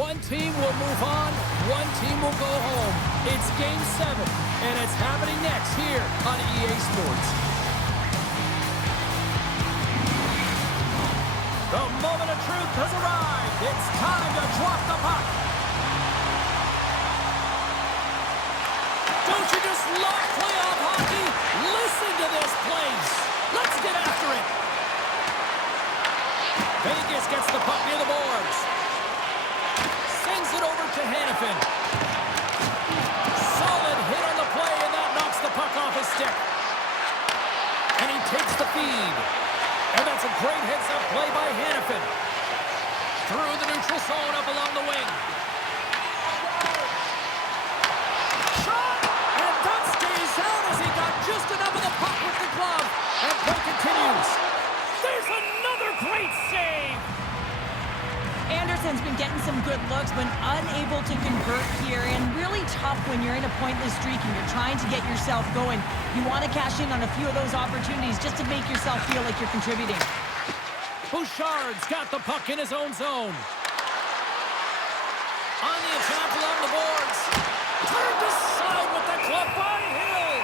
One team will move on, one team will go home. It's Game 7, and it's happening next here on EA Sports. The moment of truth has arrived. It's time to drop the puck. Don't you just love playoff hockey? Listen to this place. Let's get after it. Vegas gets the puck near the boards. Sends it over to Hanifin. Solid hit on the play, and that knocks the puck off his stick. And he takes the feed. And that's a great heads-up play by Hanifin. Through the neutral zone up along the wing. Shot! And that stays out as he got just enough of the puck with the glove. And play continues. There's another great save! Anderson's been getting some good looks, but unable to convert here, and really tough when you're in a pointless streak and you're trying to get yourself going. You want to cash in on a few of those opportunities just to make yourself feel like you're contributing. Bouchard's got the puck in his own zone. On the attack along the boards. Turned aside with the club by Hill.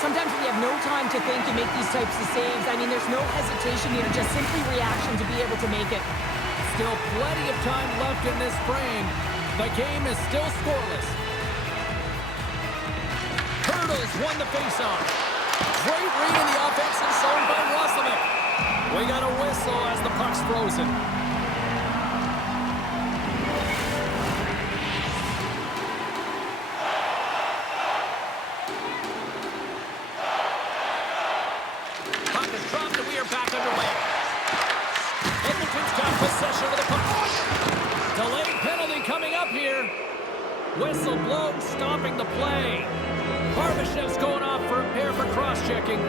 Sometimes we have no time to think and make these types of saves. I mean, there's no hesitation here, just simply reaction to be able to make it. Still plenty of time left in this frame. The game is still scoreless. Hurdles won the faceoff. Great read in the offensive zone by Roslovic. We got a whistle as the puck's frozen. Puck is dropped and we are back underway. Edmonton's got possession of the puck. Delayed penalty coming up here. Whistle blown, stopping the play. Barbashev's going off for a pair for cross-checking.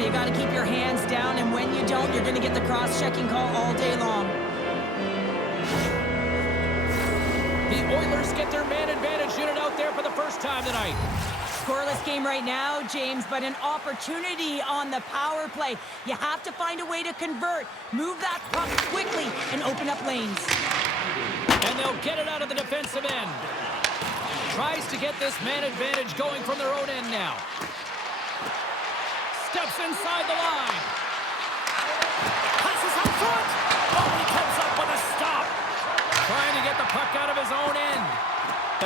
You got to keep your hands down, and when you don't, you're going to get the cross-checking call all day long. The Oilers get their man advantage unit out there for the first time tonight. Scoreless game right now, James, but an opportunity on the power play. You have to find a way to convert. Move that puck quickly and open up lanes. And they'll get it out of the defensive end. Tries to get this man advantage going from their own end now. Steps inside the line. Passes up front. Oh, he comes up with a stop. Trying to get the puck out of his own end.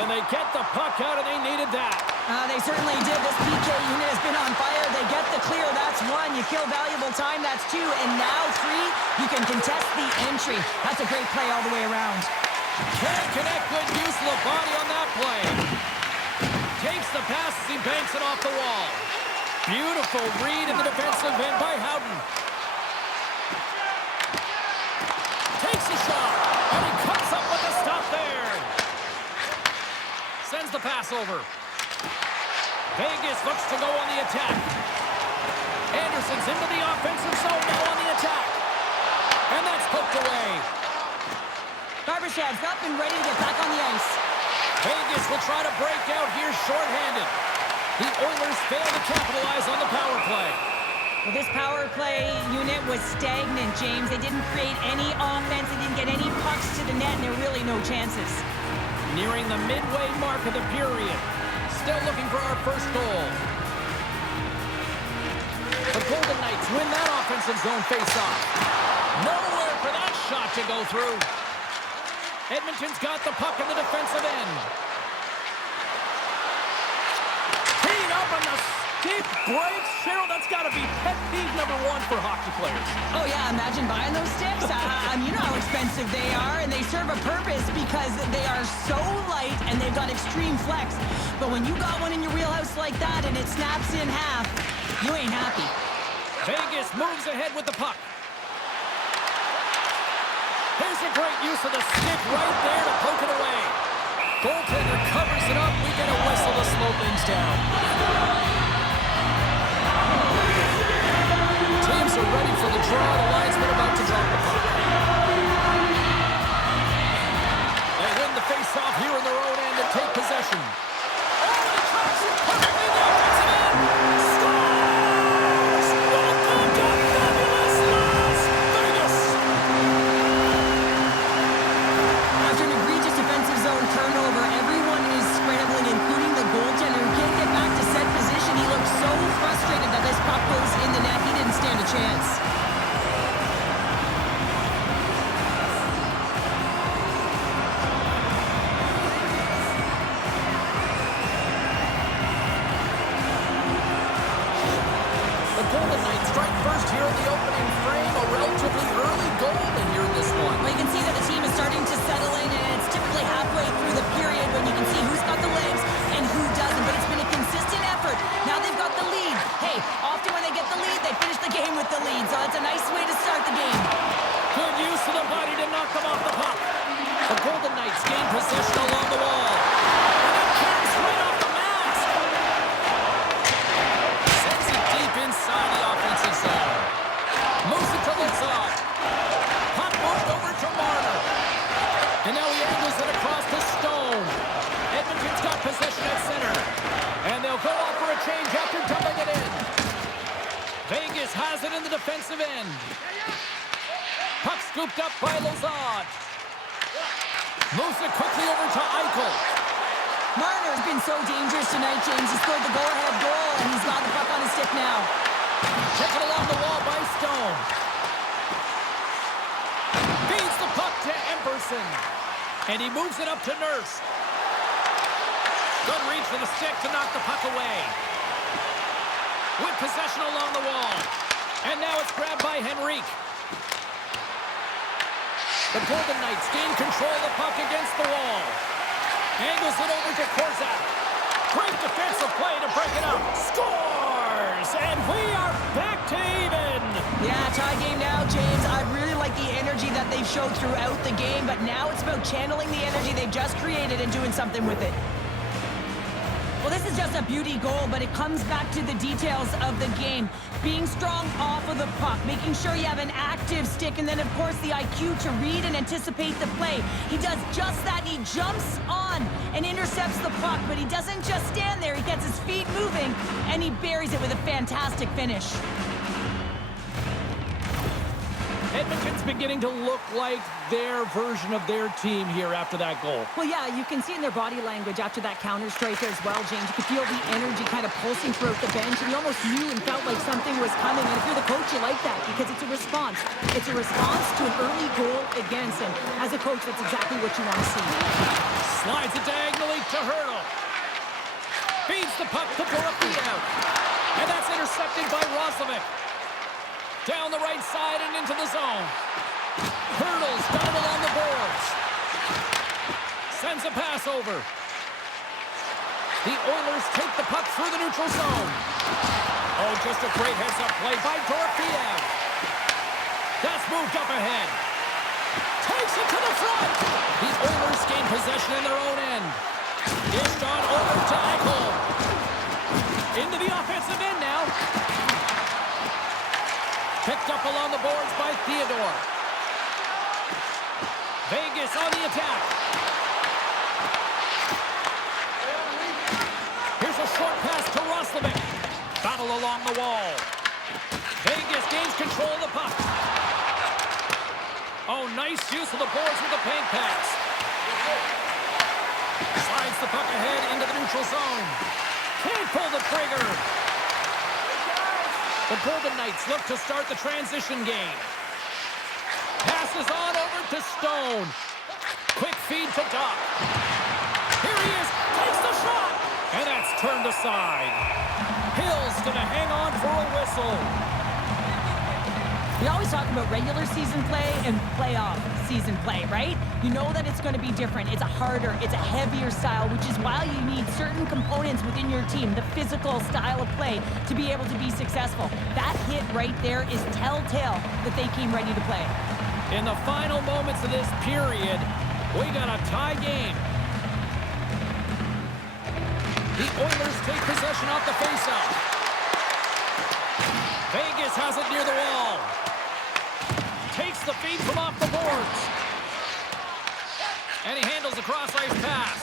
And they get the puck out, and they needed that. They certainly did. This PK unit has been on fire. They get the clear. That's one. You kill valuable time. That's two. And now three, you can contest the entry. That's a great play all the way around. Can't connect. Good use of the body on that play. Takes the pass as he banks it off the wall. Beautiful read in the defensive end by Howden. Takes a shot. And he comes up with a stop there. Sends the pass over. Vegas looks to go on the attack. Anderson's into the offensive zone now on the attack. And that's poked away. Barbashev's up and ready to get back on the ice. Vegas will try to break out here shorthanded. The Oilers fail to capitalize on the power play. Well, this power play unit was stagnant, James. They didn't create any offense. They didn't get any pucks to the net, and there were really no chances. Nearing the midway mark of the period. Still looking for our first goal. The Golden Knights win that offensive zone face-off. Nowhere for that shot to go through. Edmonton's got the puck in the defensive end. Teed up on the steep break. Cheryl, that's got to be pet peeve number one for hockey players. Oh, yeah, imagine buying those sticks. You know how expensive they are, and they serve a purpose because they are so light and they've got extreme flex. But when you got one in your wheelhouse like that and it snaps in half, you ain't happy. Vegas moves ahead with the puck. Here's a great use of the stick right there to poke it away. Goaltender covers it up. We get a whistle to slow things down. Teams are ready for the draw. The linesman about to drop the puck. They win the face-off here in their own end and take possession. Oh, he drops it perfectly in the offensive end. Scores! Welcome to fabulous Las Vegas! After an egregious Golden Knights strike first here in the opening frame. A relatively early goal here in this one. Well, you can see that the team is starting to settle in, and it's typically halfway through the period when you can see who's got the legs and who doesn't. But it's been a consistent effort. Now they've got the lead. Hey, often when they get the lead, they finish the game with the lead. So that's a nice way to start the game. Good use of the body to knock them off the puck. The Golden Knights gain possession along the wall. And it carries right off the mask. Sends it deep inside the offensive zone. Moves it to Lazar. Puck moved over to Marner. And now he angles it across to Stone. Edmonton's got possession at center. And they'll go off for a change after dumping it in. Vegas has it in the defensive end. Puck scooped up by Lazard. Moves it quickly over to Eichel. Marner's been so dangerous tonight, James. He scored the go-ahead goal, and he's got the puck on his stick now. Taken along the wall by Stone. Feeds the puck to Emberson. And he moves it up to Nurse. Good reach for the stick to knock the puck away. With possession along the wall. And now it's grabbed by Henrique. The Golden Knights gain control of the puck against the wall. Angles it over to Korzak. Great defensive play to break it up. Scores! And we are back to even. Yeah, tie game now, James. I really like the energy that they've showed throughout the game, but now it's about channeling the energy they've just created and doing something with it. Well, this is just a beauty goal, but it comes back to the details of the game. Being strong off of the puck, making sure you have an active stick, and then, of course, the IQ to read and anticipate the play. He does just that. He jumps on and intercepts the puck, but he doesn't just stand there. He gets his feet moving, and he buries it with a fantastic finish. Edmonton's beginning to look like their version of their team here after that goal. Well, yeah, you can see in their body language after that counter strike as well, James. You could feel the energy kind of pulsing throughout the bench, and you almost knew and felt like something was coming. And if you're the coach, you like that because it's a response. It's a response to an early goal against, and as a coach, that's exactly what you want to see. Slides it diagonally to Hurdle. Feeds the puck to Dorofeev. And that's intercepted by Roslovic. Down the right side and into the zone. Hurdles got it along the boards. Sends a pass over. The Oilers take the puck through the neutral zone. Oh, just a great heads-up play by Dorofeev. That's moved up ahead. Takes it to the front. The Oilers gain possession in their own end. Dished on over to Eichel. Into the offensive end now. Picked up along the boards by Theodore. Vegas on the attack. Here's a short pass to Roslovic. Battle along the wall. Vegas gains control of the puck. Oh, nice use of the boards with the paint pass. Slides the puck ahead into the neutral zone. Can't pull the trigger. The Golden Knights look to start the transition game. Passes on over to Stone. Quick feed to Doc. Here he is. Takes the shot. And that's turned aside. Hill's going to hang on for a whistle. We always talk about regular season play and playoff season play, right? You know that it's going to be different. It's a harder, it's a heavier style, which is why you need certain components within your team, the physical style of play, to be able to be successful. That hit right there is telltale that they came ready to play. In the final moments of this period, we got a tie game. The Oilers take possession off the faceoff. Vegas has it near the wall. Takes the feed from off the boards. And he handles a cross-ice pass.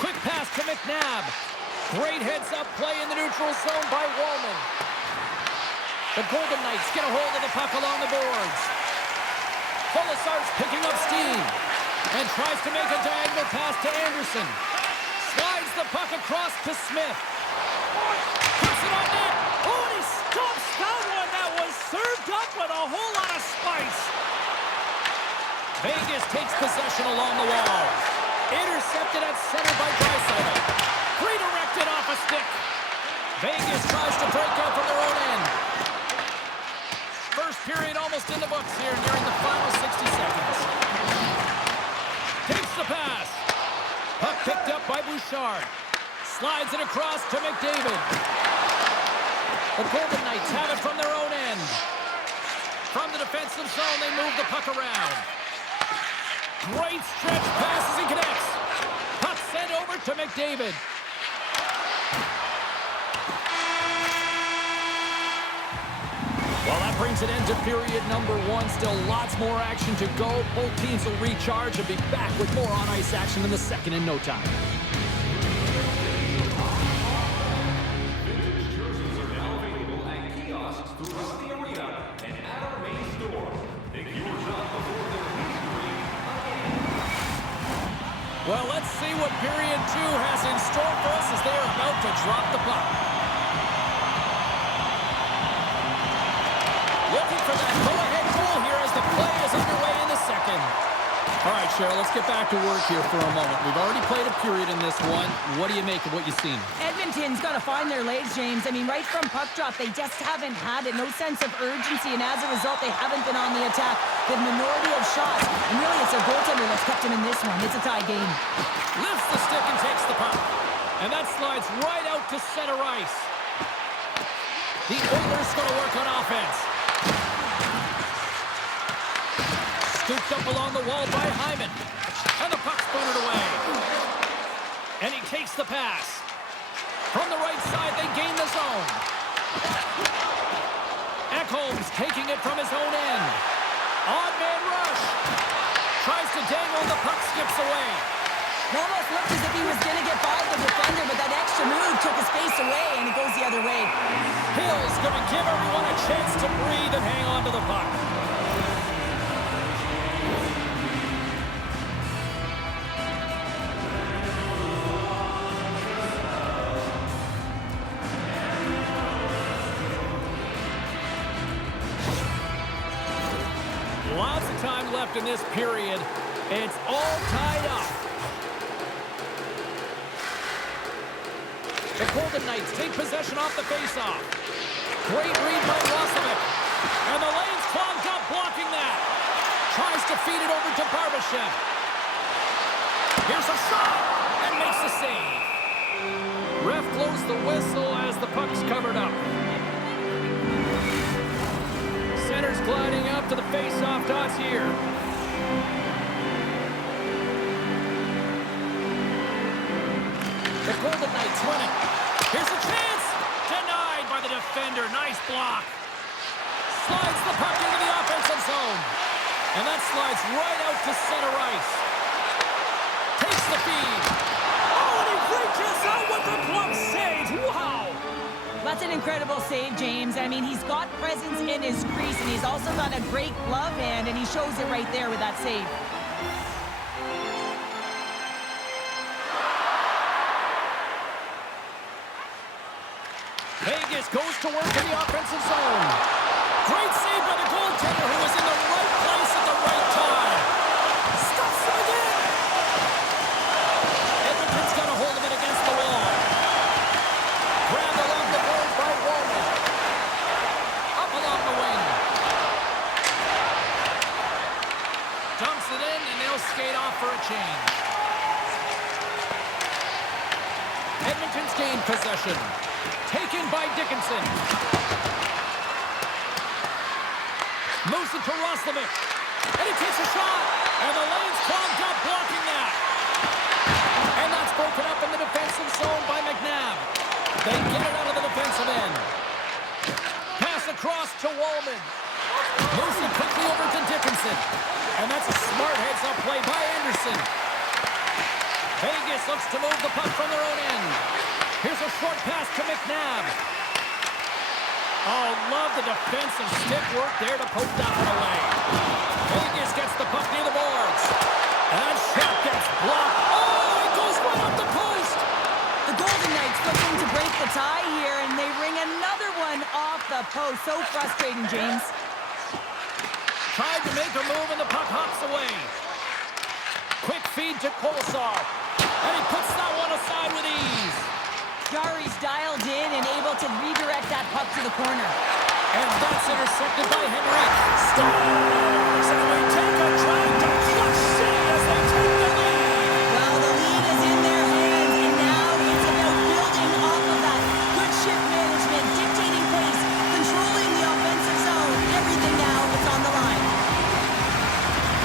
Quick pass to McNabb. Great heads-up play in the neutral zone by Wallman. The Golden Knights get a hold of the puck along the boards. Colasar's picking up steam and tries to make a diagonal pass to Anderson. Slides the puck across to Smith. Puts it on net. Oh, and he stops that one. That was served up with a whole lot of spice. Vegas takes possession along the wall. Intercepted at center by Draisaitl. Redirected off a stick. Vegas tries to break out from their own end. period almost in the books here, nearing the final 60 seconds. Takes the pass. Puck picked up by Bouchard. Slides it across to McDavid. The Golden Knights have it from their own end. From the defensive zone, they move the puck around. Great stretch passes and connects. Puck sent over to McDavid. Well, that brings an end to period number one. Still lots more action to go. Both teams will recharge and be back with more on-ice action in the second in no time. Well, let's see what period two has in store for us as they are about to drop the puck. Looking for that go-ahead goal here as the play is underway in the second. All right, Cheryl, let's get back to work here for a moment. We've already played a period in this one. What do you make of what you've seen? Edmonton's got to find their legs, James. I mean, right from puck drop, they just haven't had it. No sense of urgency, and as a result, they haven't been on the attack. The minority of shots, and really it's their goaltender that's kept them in this one. It's a tie game. Lifts the stick and takes the puck. And that slides right out to center ice. The Oilers going to work on offense. Scooped up along the wall by Hyman. And the puck's booted away. And he takes the pass. From the right side, they gain the zone. Ekholm's taking it from his own end. Odd man rush. Tries to dangle, the puck skips away. It almost looked as if he was going to get by the defender, but that extra move took his face away, and it goes the other way. Hill's going to give everyone a chance to breathe and hang on to the puck. Lots of time left in this period. It's all tied up. The Golden Knights take possession off the faceoff. Great read by Roslovic. And the lane's clogged up, blocking that. Tries to feed it over to Barbashev. Here's a shot, and makes the save. Ref blows the whistle as the puck's covered up. Center's gliding up to the face-off dots here. The Golden Knights win it. Here's a chance. Denied by the defender. Nice block. Slides the puck into the offensive zone. And that slides right out to center ice. Takes the feed. Oh, and he reaches out with the glove save. Wow. That's an incredible save, James. I mean, he's got presence in his crease, and he's also got a great glove hand, and he shows it right there with that save. Vegas goes to work in the offensive zone. Great save by the goaltender who was in the right place at the right time. Stuffs him again. Edmonton's got a hold of it against the wall. Grabbed along the boards by Walman. Up along the wing. Dumps it in, and they'll skate off for a change. Edmonton's gained possession. Taken by Dickinson. Moves it to Roslovic. And he takes a shot. And the lane's clogged up, blocking that. And that's broken up in the defensive zone by McNabb. They get it out of the defensive end. Pass across to Walman. Moves it quickly over to Dickinson. And that's a smart heads-up play by Anderson. Vegas looks to move the puck from their own end. Here's a short pass to McNabb. Oh, love the defensive stick work there to poke that one away. Vegas gets the puck near the boards. And shot gets blocked. Oh, it goes right up the post. The Golden Knights looking to break the tie here, and they ring another one off the post. So frustrating, James. Tried to make a move, and the puck hops away. Quick feed to Kolosov. And he puts that one aside with ease. Jari's dialed in and able to redirect that puck to the corner. And that's intercepted by Henry. Stars, and we take a drive to Clutch City as they take the lead. Well, the lead is in their hands, and now it's about building off of that. Good shift management, dictating pace, controlling the offensive zone. Everything now is on the line.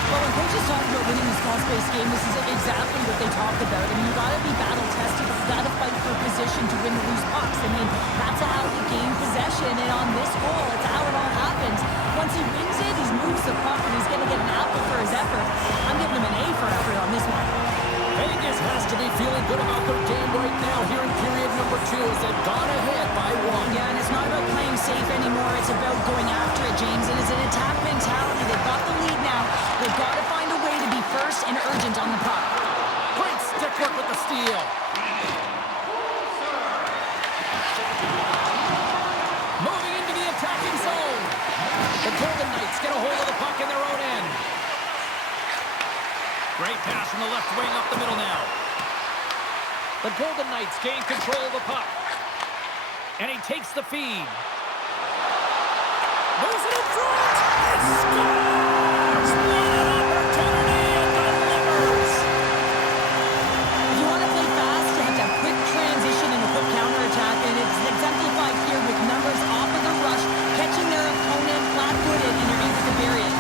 Well, when coaches talk about winning the small space game, this is exactly what they talk about. I mean, you got to be battle-tested. You got to fight for position to win the loose pucks. I mean, that's how you gain possession, and on this goal, it's how it all happens. Once he wins it, he moves the puck, and he's going to get an apple for his effort. I'm giving him an A for effort on this one. Vegas has to be feeling good about their game right now here in period number 2 as they've gone ahead by 1. Yeah, and it's not about playing safe anymore. It's about going after it, James. It is an attack mentality. They've got the lead now. They've got to find a way to be first and urgent on the puck. Great stick work with the steal. Moving into the attacking zone. The Golden Knights get a hold of the puck in their own end. Great pass from the left wing up the middle now. The Golden Knights gain control of the puck. And he takes the feed. Moves it in front. And scores! What an opportunity and delivers! If you want to play fast, you have to have quick transition and a quick counterattack, and it's exemplified here with numbers off of the rush, catching their opponent flat-footed, and you're able to bury it.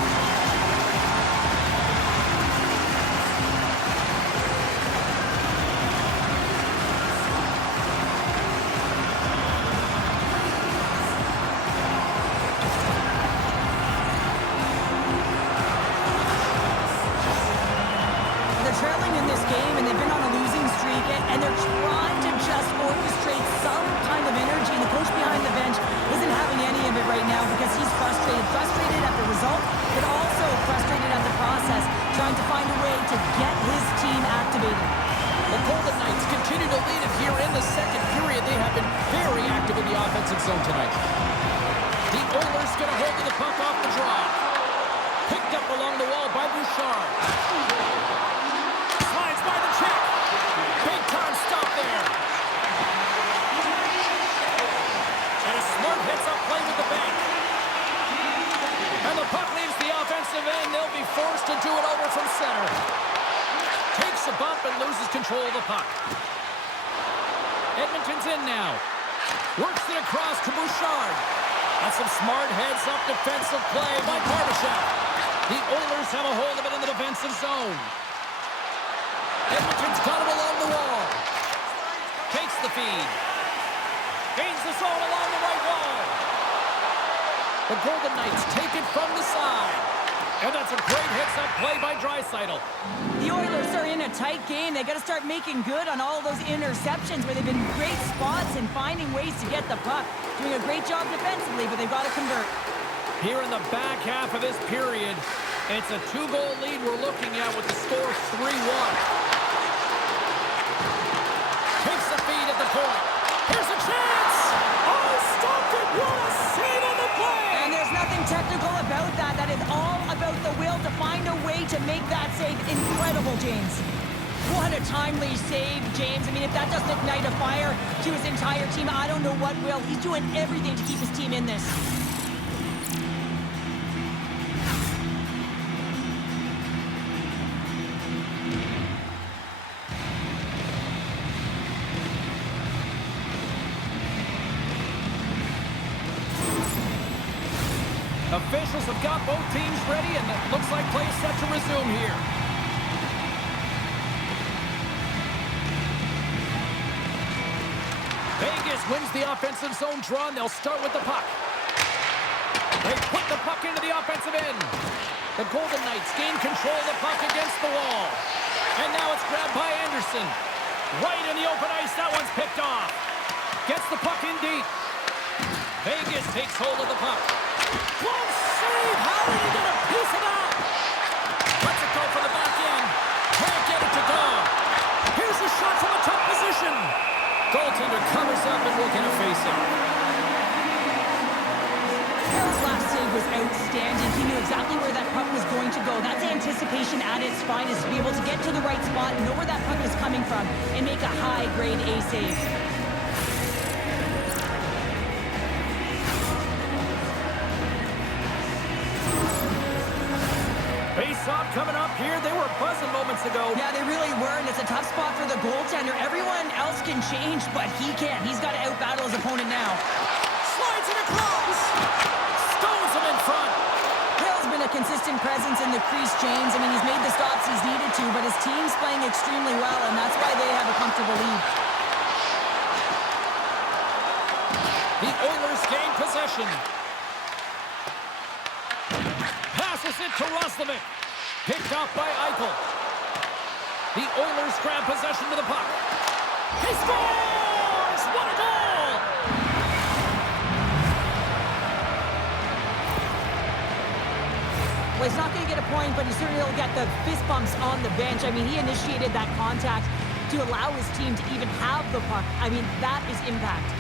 Trailing in this game, and they've been on a losing streak, and they're trying to just orchestrate some kind of energy, and the coach behind the bench isn't having any of it right now because he's frustrated at the result, but also frustrated at the process, trying to find a way to get his team activated. The Golden Knights continue to lead it here in the second period. They have been very active in the offensive zone tonight. The Oilers get a hold of the puck off the draw. Picked up along the wall by Bouchard. By the check. Big time stop there. And a smart hits up play with the bank. And the puck leaves the offensive end. They'll be forced to do it over from center. Takes a bump and loses control of the puck. Edmonton's in now. Works it across to Bouchard. That's some smart heads-up defensive play by Barbashev. The Oilers have a hold of it in the defensive zone. Edmonton's got it along the wall. Takes the feed. Gains the zone along the right wall. The Golden Knights take it from the side. And that's a great hits-up play by Draisaitl. The Oilers are in a tight game. They got to start making good on all those interceptions where they've been great spots and finding ways to get the puck. Doing a great job defensively, but they've got to convert. Here in the back half of this period, it's a 2-goal lead we're looking at with the score 3-1. Takes the feed at the point. Here's a chance! Oh, stopped it! What a save on the play! And there's nothing technical about that. That is all about the will to find a way to make that save incredible, James. What a timely save, James. I mean, if that doesn't ignite a fire to his entire team, I don't know what will. He's doing everything to keep his team in this. Officials have got both teams ready, and it looks like play is set to resume here. Vegas wins the offensive zone draw, and they'll start with the puck. They put the puck into the offensive end. The Golden Knights gain control of the puck against the wall. And now it's grabbed by Anderson. Right in the open ice, that one's picked off. Gets the puck in deep. Vegas takes hold of the puck. Close save! How are you going to piece it up? Lets it go for the back end. Can't get it to go. Here's a shot from a tough position. Goaltender covers up and will get a face-off. Carroll's last save was outstanding. He knew exactly where that puck was going to go. That's anticipation at its finest, to be able to get to the right spot, know where that puck is coming from, and make a high-grade A save. face-off coming up here. They were buzzing moments ago. Yeah, they really were, and it's a tough spot for the goaltender. Everyone else can change, but he can't. He's got to out-battle his opponent now. Slides it across. Stones him in front. Hale's been a consistent presence in the crease, James. I mean, he's made the stops he's needed to, but his team's playing extremely well, and that's why they have a comfortable lead. The Oilers gain possession. Passes it to Roslovic. Picked off by Eichel. The Oilers grab possession to the puck. He scores! What a goal! Well, he's not going to get a point, but he certainly will get the fist bumps on the bench. I mean, he initiated that contact to allow his team to even have the puck. I mean, that is impact.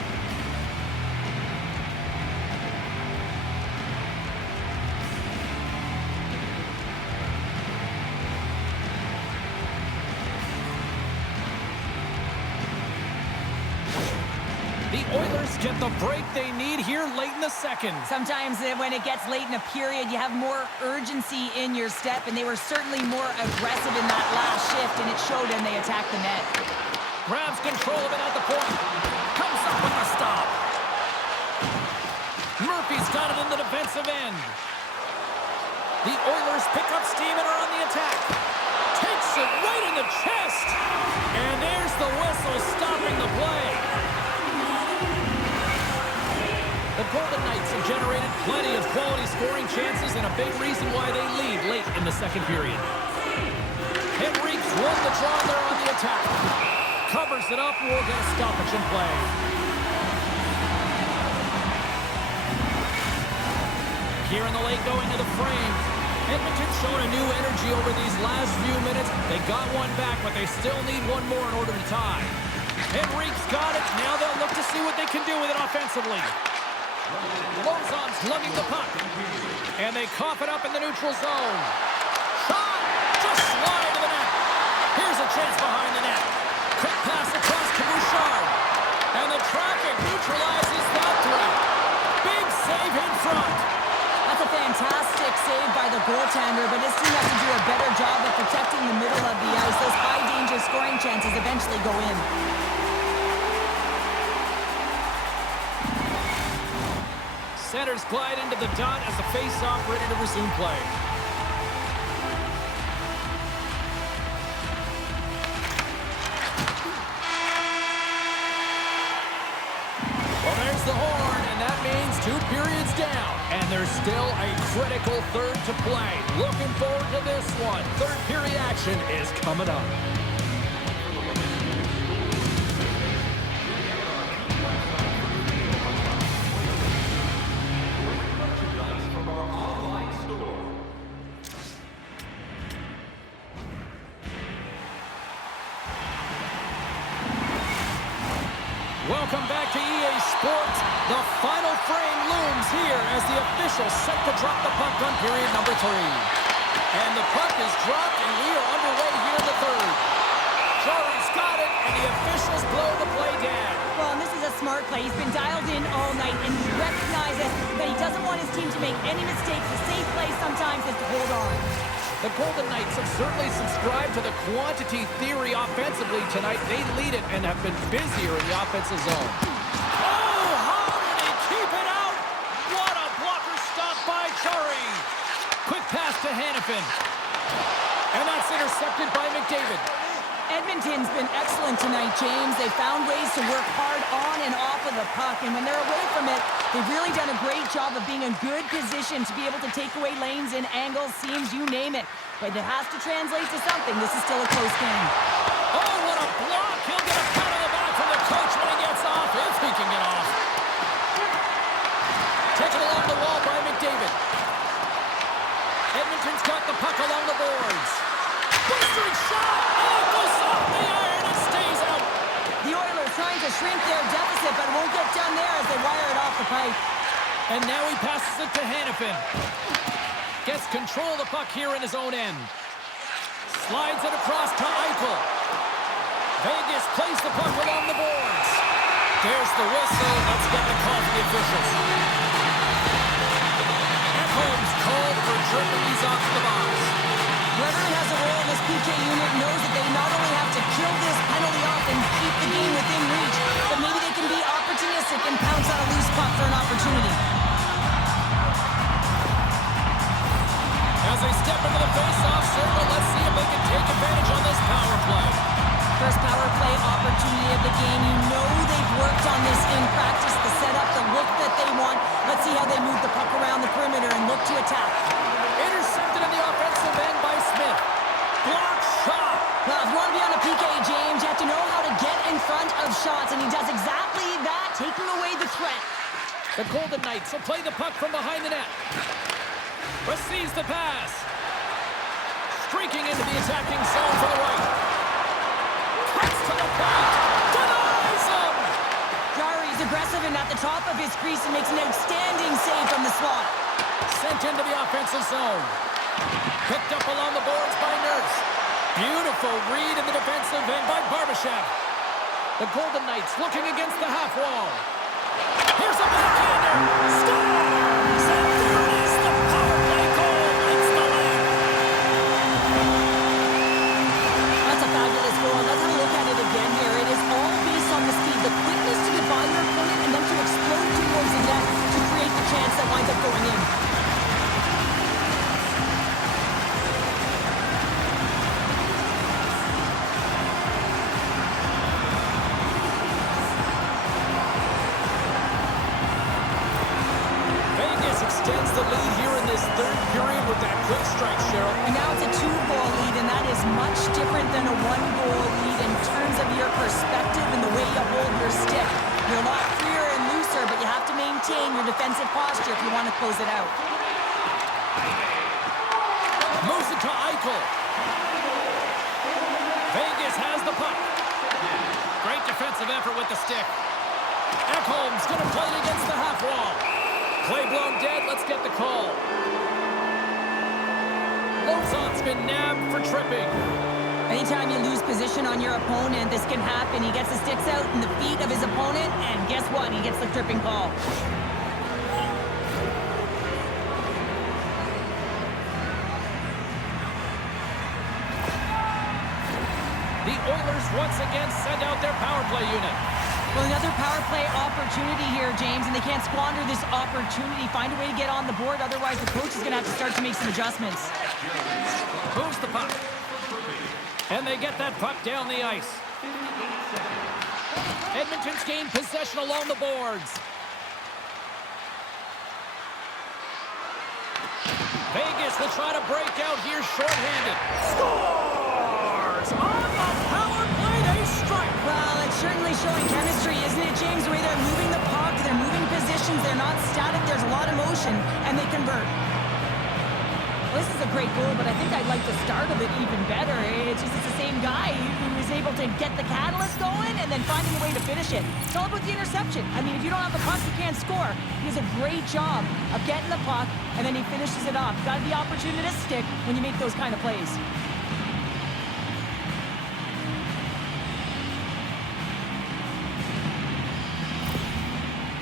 The Oilers get the break they need here late in the second. Sometimes when it gets late in a period, you have more urgency in your step, and they were certainly more aggressive in that last shift, and it showed, and they attacked the net. Grabs control of it at the point. Comes up with a stop. Murphy's got it in the defensive end. The Oilers pick up steam and are on the attack. Takes it right in the chest. And there's the whistle stopping the play. The Golden Knights have generated plenty of quality scoring chances and a big reason why they lead late in the second period. Henrique's won the draw there on the attack. Covers it up, we'll get a stoppage in play. Here in the late going to the frame. Edmonton showing a new energy over these last few minutes. They got one back, but they still need one more in order to tie. Henrique's got it. Now they'll look to see what they can do with it offensively. Lozon's lugging the puck. And they cough it up in the neutral zone. Shot! Just slide to the net. Here's a chance behind the net. Quick pass across to Bouchard. And the traffic neutralizes that threat. Big save in front. That's a fantastic save by the goaltender, but his team has to do a better job of protecting the middle of the ice. Those high-danger scoring chances eventually go in. Centers glide into the dot as the face-off ready to resume play. Well, there's the horn, and that means 2 periods down. And there's still a critical third to play. Looking forward to this one. Third period action is coming up. Welcome back to EA Sports. The final frame looms here as the officials set to drop the puck on period number 3. And the puck is dropped, and we are underway here in the third. Jarry's got it, and the officials blow the play down. Well, and this is a smart play. He's been dialed in all night, and he recognizes that he doesn't want his team to make any mistakes. The safe play sometimes is to hold on. The Golden Knights have certainly subscribed to the quantity theory offensively tonight. They lead it and have been busier in the offensive zone. Oh, how did he keep it out? What a blocker stop by Curry. Quick pass to Hanifin. And that's intercepted by McDavid. Edmonton's been excellent tonight, James. They found ways to work hard on and off of the puck, and when they're away from it, they've really done a great job of being in good position to be able to take away lanes and angles, seams, you name it. But it has to translate to something. This is still a close game. Oh, what a block! He'll get a pat on the back from the coach when he gets off, if he can get off. Taken along the wall by McDavid. Edmonton's got the puck along the boards. Boosting shot! Oh, it goes off the iron and stays out. The Oilers trying to shrink their deficit, but won't get done there as they wire it off the pipe. And now he passes it to Hanifin. Gets control of the puck here in his own end. Slides it across to Eichel. Vegas plays the puck along the boards. There's the whistle. Let's get the call to the officials. Ekholm's called for jerking these off the box. whoever has a role in this PK unit knows that they not only have to kill this penalty off and keep the game within reach, but maybe they can be opportunistic and pounce on a loose puck for an opportunity. As they step into the face-off circle, let's see if they can take advantage on this power play. First power play opportunity of the game. You know they've worked on this in practice, the setup, the look that they want. Let's see how they move the puck around the perimeter and look to attack. Intercepted in the offensive end by Smith. Block shot. Well, if you want to be on a PK, James, you have to know how to get in front of shots, and he does exactly that, taking away the threat. The Golden Knights will play the puck from behind the net. Receives the pass. Streaking into the attacking zone to the right. Cuts to the point. Denies him. Jarry's aggressive and at the top of his crease and makes an outstanding save from the slot. Sent into the offensive zone. Picked up along the boards by Nurse. Beautiful read in the defensive end by Barbashev. The Golden Knights looking against the half wall. Here's a backhander. Scores! And there is the power play goal. It's the lead. That's a fabulous goal. Let's have a look at it again here. It is all based on the speed, the quickness to get by your opponent and then to explode towards the net to create the chance that winds up going in. Extends the lead here in this third period with that quick strike, Cheryl. And now it's a 2-goal lead, and that is much different than a 1-goal lead in terms of your perspective and the way you hold your stick. You're a lot freer and looser, but you have to maintain your defensive posture if you want to close it out. Moves it to Eichel. Vegas has the puck. Great defensive effort with the stick. Ekholm's going to play it against the half wall. Play blown dead, let's get the call. Lozon's been nabbed for tripping. Anytime you lose position on your opponent, this can happen. He gets the sticks out in the feet of his opponent, and guess what? He gets the tripping call. The Oilers once again send out their power play unit. Well, another power play opportunity here, James, and they can't squander this opportunity. Find a way to get on the board, otherwise the coach is going to have to start to make some adjustments. Moves the puck. And they get that puck down the ice. Edmonton's gained possession along the boards. Vegas will try to break out here shorthanded. Scores! On the power play, they strike. Well, it's certainly showing chemistry, isn't it, James? The way they're moving the puck, they're moving positions, they're not static, there's a lot of motion, and they convert. Well, this is a great goal, but I think I'd like the start of it even better. It's just the same guy who is able to get the catalyst going and then finding a way to finish it. It's all about the interception. I mean, if you don't have the puck, you can't score. He does a great job of getting the puck, and then he finishes it off. You've got to be opportunistic when you make those kind of plays.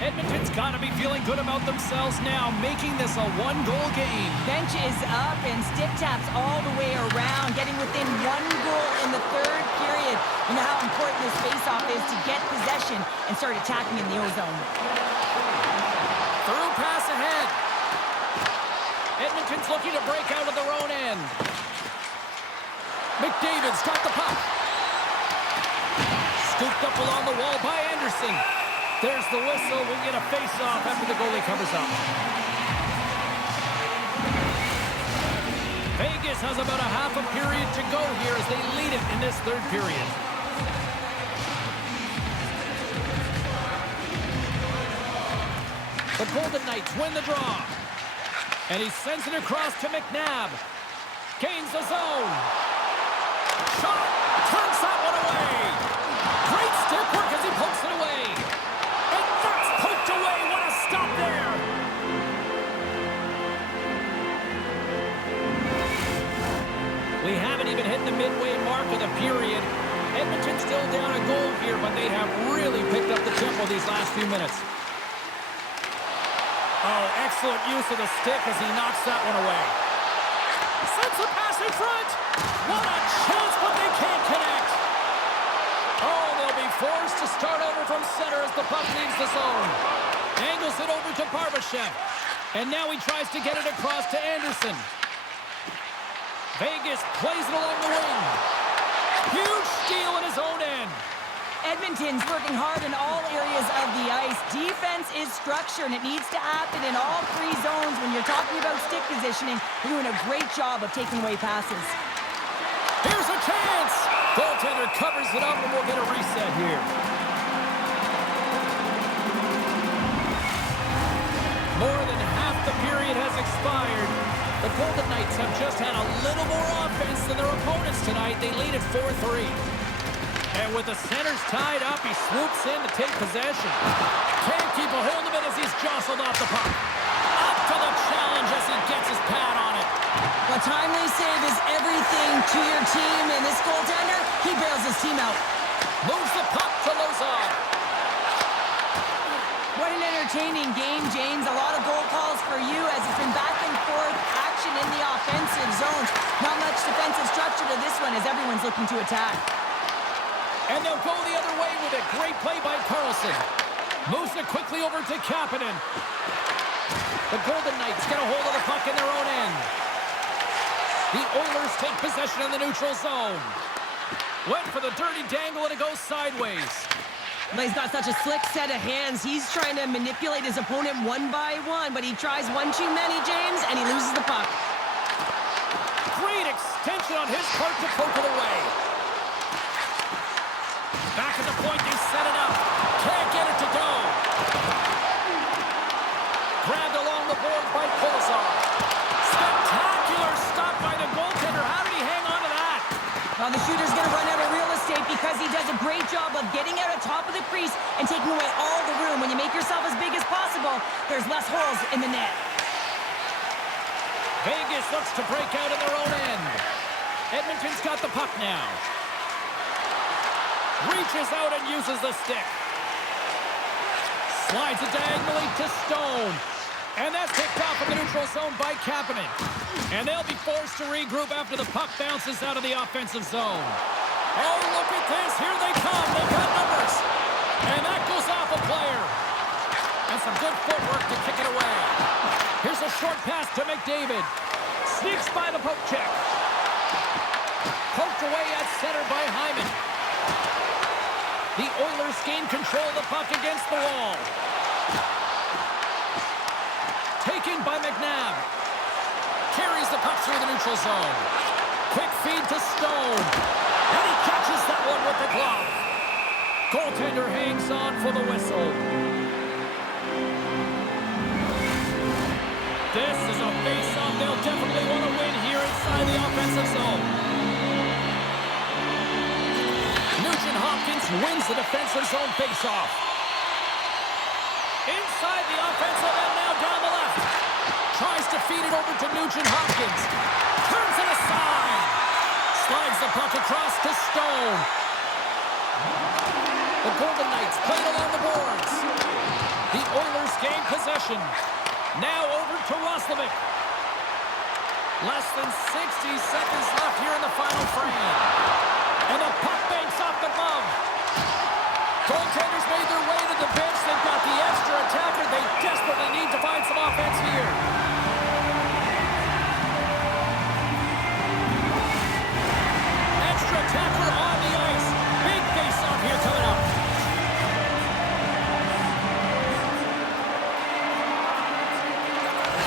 Edmonton's got to be feeling good about themselves now, making this a one-goal game. Bench is up and stick taps all the way around, getting within 1 goal in the third period. You know how important this faceoff is to get possession and start attacking in the O-zone. Through pass ahead. Edmonton's looking to break out of their own end. McDavid's got the puck. Scooped up along the wall by Anderson. There's the whistle. We'll get a face-off after the goalie covers up. Vegas has about a half a period to go here as they lead it in this third period. The Golden Knights win the draw. And he sends it across to McNabb. Gains the zone. Shot! Turns that one away. Great stick work as he pokes it away. And that's poked away. What a stop there. We haven't even hit the midway mark of the period. Edmonton's still down a goal here, but they have really picked up the tempo these last few minutes. Oh, excellent use of the stick as he knocks that one away. Sends a pass pass in front. What a chance, but they can't connect. Oh, they'll be forced to start over from center as the puck leaves the zone. Angles it over to Barbashev. And now he tries to get it across to Anderson. Vegas plays it along the wing. Huge steal in his own end. Edmonton's working hard in all areas of the ice. Defense is structure, and it needs to happen in all three zones. When you're talking about stick positioning, they're doing a great job of taking away passes. Here's a chance. Goaltender covers it up, and we'll get a reset here. More than half the period has expired. The Golden Knights have just had a little more offense than their opponents tonight. They lead at 4-3. And with the centers tied up, he swoops in to take possession. Can't keep a hold of it as he's jostled off the puck. Up to the challenge as he gets his pad on it. A timely save is everything to your team, and this goaltender, he bails his team out. Moves the puck to Lozon. What an entertaining game, James. A lot of goal calls for you as it's been back and forth action in the offensive zones. Not much defensive structure to this one as everyone's looking to attack. And they'll go the other way with it. Great play by Carlson. Moves it quickly over to Kapanen. The Golden Knights get a hold of the puck in their own end. The Oilers take possession in the neutral zone. Went for the dirty dangle and it goes sideways. He's got such a slick set of hands. He's trying to manipulate his opponent one by one, but he tries one too many, James, and he loses the puck. Great extension on his part to poke it away. Back at the point, they set it up. Can't get it to go. Grabbed along the board by Kolosov. Spectacular stop by the goaltender. How did he hang on to that? Well, the shooter's going to run out of real estate because he does a great job of getting out of top of the crease and taking away all the room. When you make yourself as big as possible, there's less holes in the net. Vegas looks to break out in their own end. Edmonton's got the puck now. Reaches out and uses the stick. Slides it diagonally to Stone. And that's picked off in the neutral zone by Kapanen. And they'll be forced to regroup after the puck bounces out of the offensive zone. Oh, look at this. Here they come. They've got numbers. And that goes off a player. And some good footwork to kick it away. Here's a short pass to McDavid. Sneaks by the poke check. Poked away at center by Hyman. The Oilers gain control of the puck against the wall. Taken by McNabb. Carries the puck through the neutral zone. Quick feed to Stone. And he catches that one with the glove. Goaltender hangs on for the whistle. This is a face-off they'll definitely want to win here inside the offensive zone. Nugent-Hopkins wins the defensive zone face-off. Inside the offensive end now down the left. Tries to feed it over to Nugent-Hopkins. Turns it aside. Slides the puck across to Stone. The Golden Knights play it along the boards. The Oilers gain possession. Now over to Roslovic. Less than 60 seconds left here in the final frame. And the puck banks off the glove. Goaltenders made their way to the bench. They've got the extra attacker. They desperately need to find some offense here. Extra attacker on the ice. Big face-off here coming up.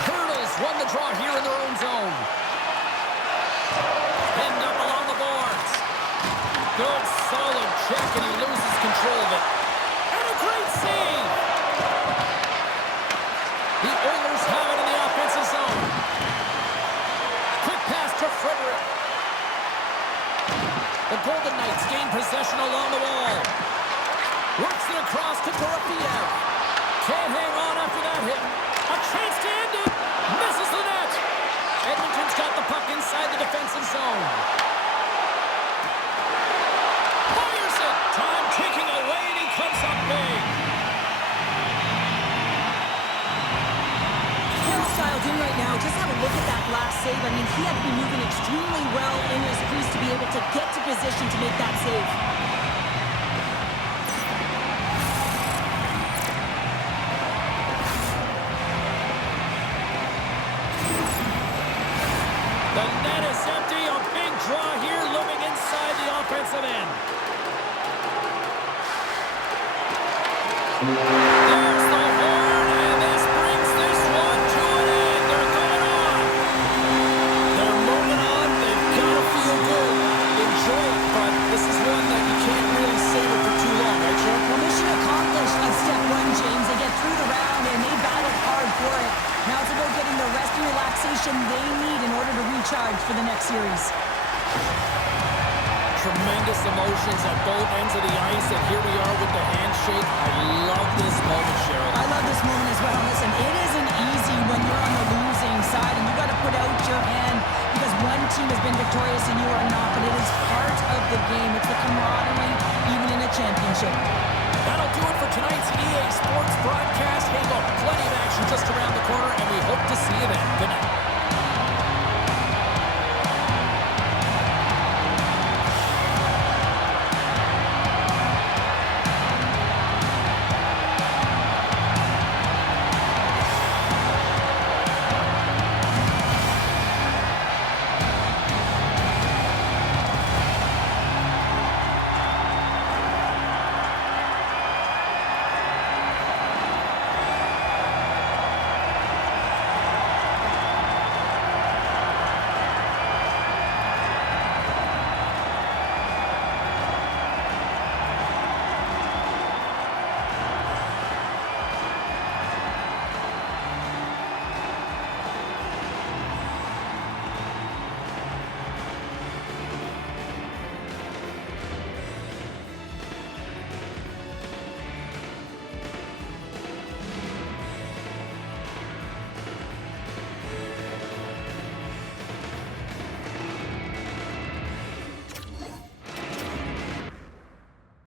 Hurdles won the draw here in their own zone. Pinned up along the boards. Good, solid check, and he loses control of it. And a great save! The Oilers have it in the offensive zone. Quick pass to Frederick. The Golden Knights gain possession along the wall. Works it across to Dorofeev. Can't hang on after that hit. A chance to end it. Misses the net. Edmonton's got the puck inside the defensive zone. Fires it. Time ticking away, and he comes up big. Dialed in right now. Just have a look at that last save. I mean, he had to be moving extremely well in his crease to be able to get to position to make that save. The net is empty. A big draw here looming inside the offensive end. There's the horn, and this brings this one to an end. They're going on. They're moving on. They've got to feel good. Enjoy it, but this is one that you can't really savor for too long, right, Chuck? Well, mission accomplished on step one, James. They get through the round, and they battled hard for it. Now it's about getting the rest and relaxation they need in order to recharge for the next series. Tremendous emotions at both ends of the ice, and here we are with the handshake. I love this moment, Cheryl. I love this moment as well. Listen, it isn't easy when you're on the losing side and you got to put out your hand because one team has been victorious and you are not, but it is part of the game. It's the camaraderie, even in a championship. That'll do it for tonight's EA Sports broadcast. Hey, look, plenty of action just around the corner, and we hope to see you then. Good night.